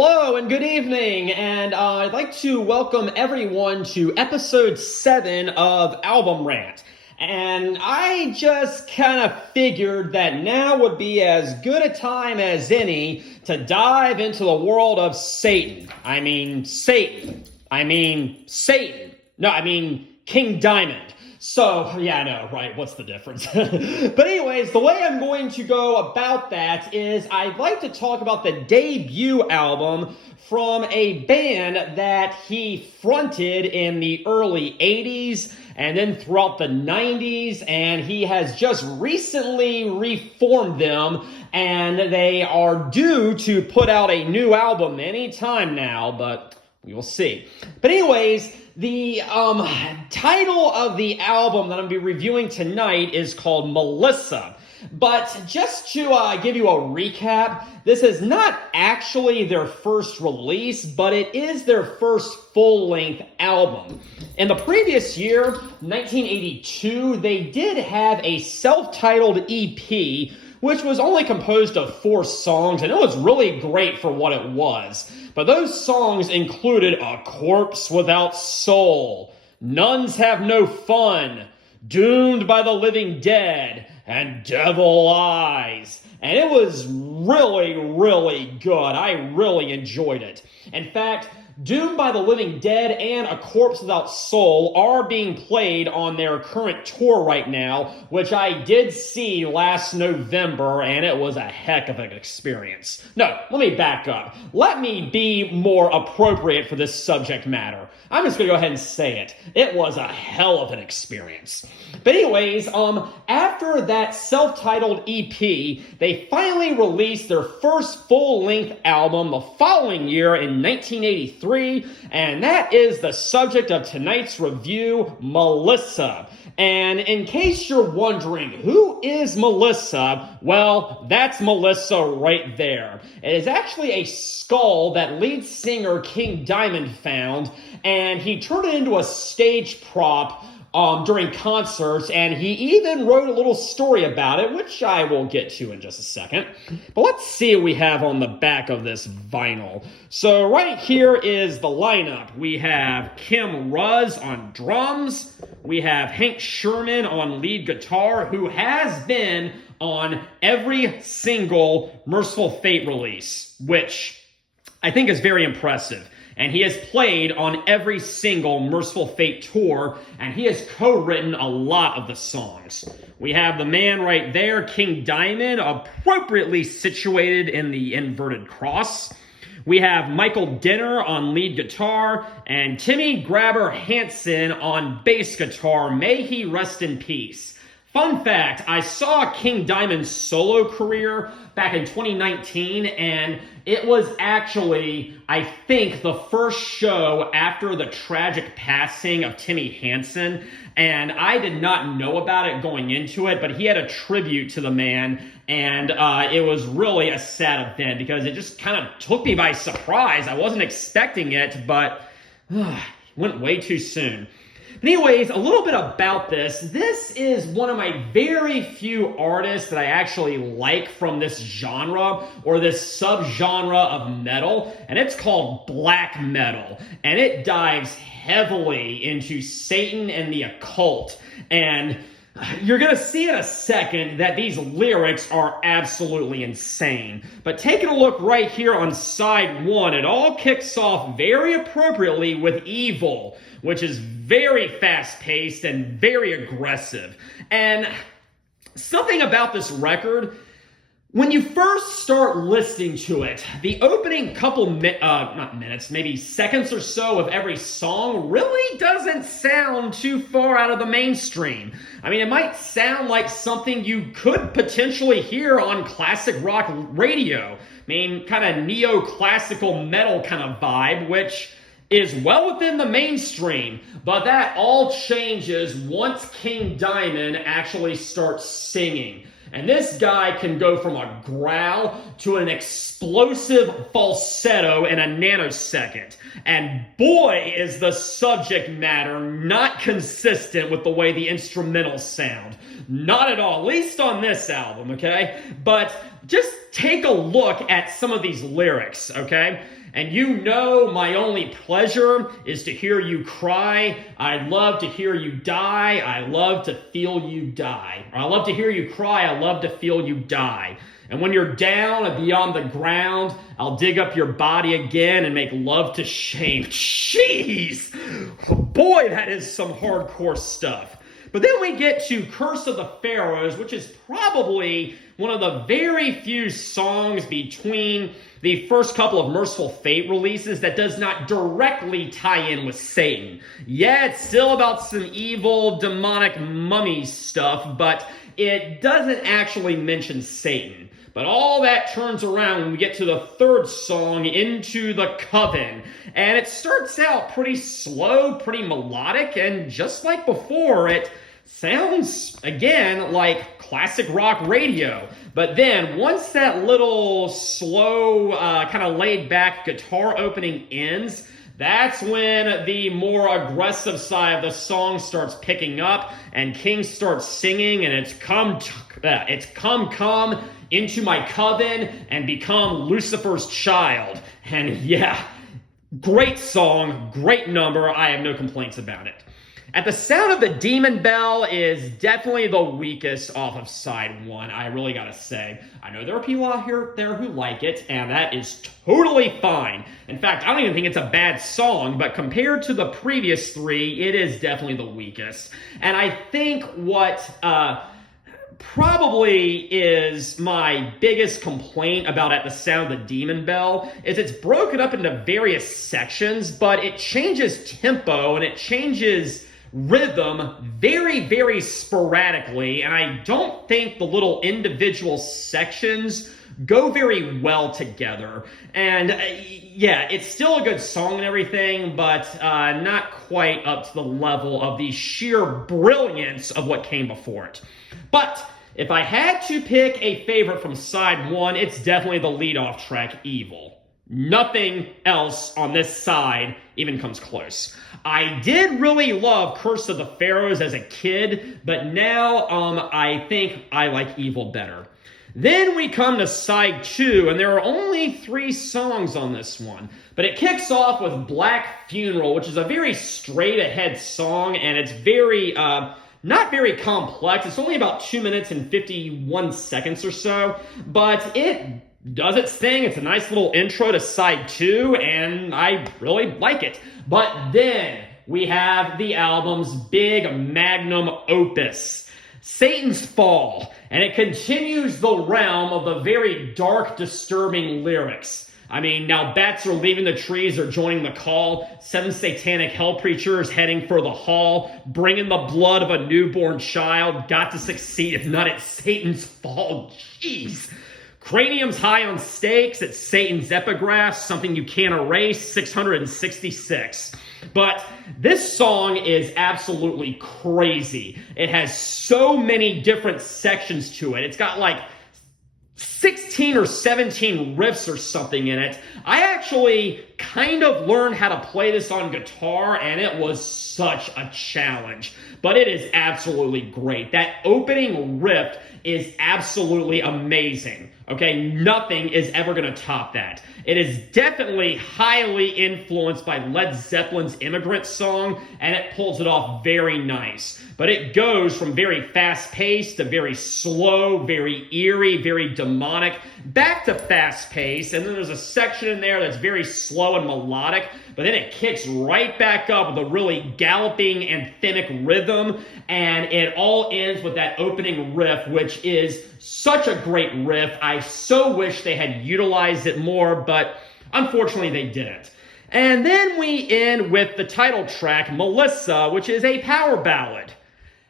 Hello and good evening, and I'd like to welcome everyone to episode 7 of Album Rant. And I just kind of figured that now would be as good a time as any to dive into the world of Satan. I mean Satan. No, I mean King Diamond. So, yeah, I know, right? What's the difference? But anyways, the way I'm going to go about that is I'd like to talk about the debut album from a band that he fronted in the early 80s and then throughout the 90s, and he has just recently reformed them, and they are due to put out a new album anytime now, but we will see. But anyways, the title of the album that I'm going to be reviewing tonight is called Melissa. But just to give you a recap, this is not actually their first release, but it is their first full-length album. In the previous year, 1982, they did have a self-titled EP, which was only composed of 4 songs, and it was really great for what it was. But those songs included A Corpse Without Soul, Nuns Have No Fun, Doomed by the Living Dead, and Devil Eyes. And it was really, really good. I really enjoyed it. In fact, Doomed by the Living Dead and A Corpse Without Soul are being played on their current tour right now, which I did see last November, and it was a heck of an experience. No, let me back up. Let me be more appropriate for this subject matter. I'm just going to go ahead and say it. It was a hell of an experience. But anyways, after that self-titled EP, they finally released their first full-length album the following year in 1983, and that is the subject of tonight's review, Melissa. And in case you're wondering, who is Melissa? Well, that's Melissa right there. It is actually a skull that lead singer King Diamond found, and he turned it into a stage prop during concerts, and he even wrote a little story about it, which I will get to in just a second. But let's see what we have on the back of this vinyl. So right here is the lineup. We have Kim Ruz on drums. We have Hank Sherman on lead guitar, who has been on every single Mercyful Fate release, which I think is very impressive. And he has played on every single Mercyful Fate tour, and he has co-written a lot of the songs. We have the man right there, King Diamond, appropriately situated in the inverted cross. We have Michael Dinner on lead guitar, and Timmy Grabber Hansen on bass guitar. May he rest in peace. Fun fact, I saw King Diamond's solo career back in 2019, and it was actually, I think, the first show after the tragic passing of Timmy Hansen, and I did not know about it going into it, but he had a tribute to the man, and it was really a sad event because it just kind of took me by surprise. I wasn't expecting it, but went way too soon. But anyways, a little bit about this. This is one of my very few artists that I actually like from this genre or this subgenre of metal, and it's called black metal, and it dives heavily into Satan and the occult, and you're going to see in a second that these lyrics are absolutely insane. But taking a look right here on side 1, it all kicks off very appropriately with Evil, which is very fast-paced and very aggressive. And something about this record, when you first start listening to it, the opening couple not minutes, maybe seconds or so of every song really doesn't sound too far out of the mainstream. I mean, it might sound like something you could potentially hear on classic rock radio. I mean, kind of neoclassical metal kind of vibe, which is well within the mainstream, but that all changes once King Diamond actually starts singing. And this guy can go from a growl to an explosive falsetto in a nanosecond. And boy, is the subject matter not consistent with the way the instrumentals sound. Not at all, at least on this album, okay? But just take a look at some of these lyrics, okay? And you know my only pleasure is to hear you cry. I love to hear you die. I love to feel you die. Or I love to hear you cry. I love to feel you die. And when you're down and beyond the ground, I'll dig up your body again and make love to shame. Jeez! Boy, that is some hardcore stuff. But then we get to Curse of the Pharaohs, which is probably one of the very few songs between the first couple of Mercyful Fate releases that does not directly tie in with Satan. Yeah, it's still about some evil, demonic mummy stuff, but it doesn't actually mention Satan. But all that turns around when we get to the third song, Into the Coven. And it starts out pretty slow, pretty melodic, and just like before, it sounds, again, like classic rock radio. But then, once that little slow, kind of laid-back guitar opening ends, that's when the more aggressive side of the song starts picking up, and King starts singing, and it's come, into my coven, and become Lucifer's child. And yeah, great song, great number, I have no complaints about it. At the Sound of the Demon Bell is definitely the weakest off of side one, I really gotta say. I know there are people out there who like it, and that is totally fine. In fact, I don't even think it's a bad song, but compared to the previous three, it is definitely the weakest. And I think what probably is my biggest complaint about At the Sound of the Demon Bell is it's broken up into various sections, but it changes tempo and it changes rhythm very, very sporadically, and I don't think the little individual sections go very well together. And yeah, it's still a good song and everything, but not quite up to the level of the sheer brilliance of what came before it. But if I had to pick a favorite from side one, it's definitely the lead-off track, Evil. Nothing else on this side even comes close. I did really love Curse of the Pharaohs as a kid, but now I think I like Evil better. Then we come to side two, and there are only 3 songs on this one. But it kicks off with Black Funeral, which is a very straight-ahead song, and it's very, not very complex. It's only about 2 minutes and 51 seconds or so, but it does its thing. It's a nice little intro to side 2, and I really like it. But then we have the album's big magnum opus, Satan's Fall, and it continues the realm of the very dark, disturbing lyrics. I mean, now bats are leaving the trees or joining the call, 7 satanic hell preachers heading for the hall, bringing the blood of a newborn child, got to succeed, if not at Satan's fall. Jeez. Craniums high on stakes, it's Satan's epigraph, something you can't erase, 666. But this song is absolutely crazy. It has so many different sections to it. It's got like 16 or 17 riffs or something in it. I actually kind of learned how to play this on guitar, and it was such a challenge. But it is absolutely great. That opening riff is absolutely amazing. Okay, nothing is ever going to top that. It is definitely highly influenced by Led Zeppelin's Immigrant Song, and it pulls it off very nice. But it goes from very fast-paced to very slow, very eerie, very demonic, back to fast-paced, and then there's a section in there that's very slow and melodic, but then it kicks right back up with a really galloping, anthemic rhythm, and it all ends with that opening riff, which is such a great riff. I so wish they had utilized it more, but unfortunately they didn't. And then we end with the title track, Melissa, which is a power ballad.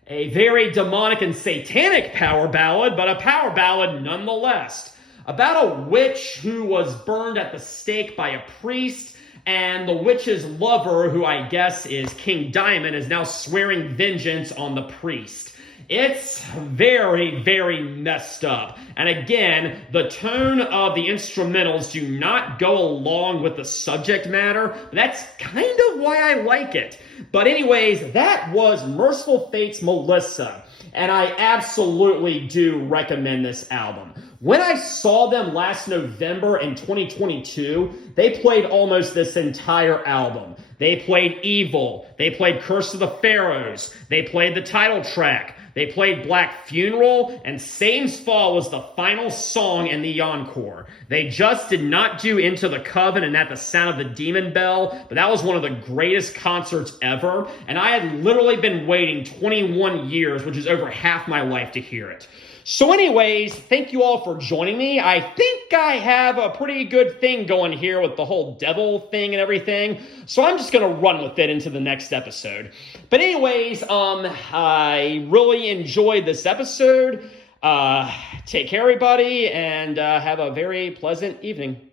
A very demonic and satanic power ballad, but a power ballad nonetheless. About a witch who was burned at the stake by a priest, and the witch's lover, who I guess is King Diamond, is now swearing vengeance on the priest. It's very, very messed up. And again, the tone of the instrumentals do not go along with the subject matter. That's kind of why I like it. But anyways, that was Mercyful Fate's Melissa. And I absolutely do recommend this album. When I saw them last November in 2022, they played almost this entire album. They played Evil, they played Curse of the Pharaohs, they played the title track, they played Black Funeral, and Satan's Fall was the final song in the encore. They just did not do Into the Coven and At the Sound of the Demon Bell, but that was one of the greatest concerts ever, and I had literally been waiting 21 years, which is over half my life, to hear it. So anyways, thank you all for joining me. I think I have a pretty good thing going here with the whole devil thing and everything. So I'm just going to run with it into the next episode. But anyways, I really enjoyed this episode. Take care, everybody, and have a very pleasant evening.